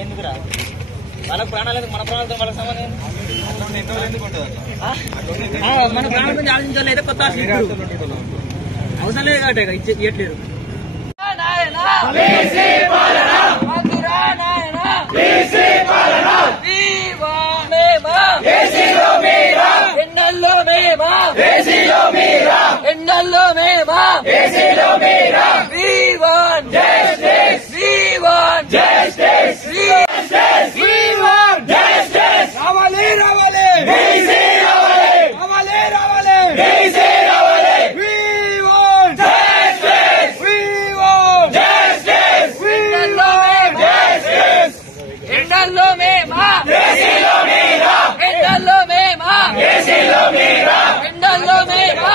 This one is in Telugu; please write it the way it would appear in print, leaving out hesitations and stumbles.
ఎందుకురా వాళ్ళకి ప్రాణాలు మన ప్రాణాలతో వాళ్ళకి సంబంధం మన ప్రాణాలతో ఆలోచించాలి కొత్త అవసరం లేదు కాబట్టి ఇవ్వట్లేదు. ఎండల్లో మేమా ఎండల్లో మేమా రావాలి రావాలి రావాలి రావాలి ఎండల్లో మేమా ఎండల్లో మేమా ఎండల్లో మేమా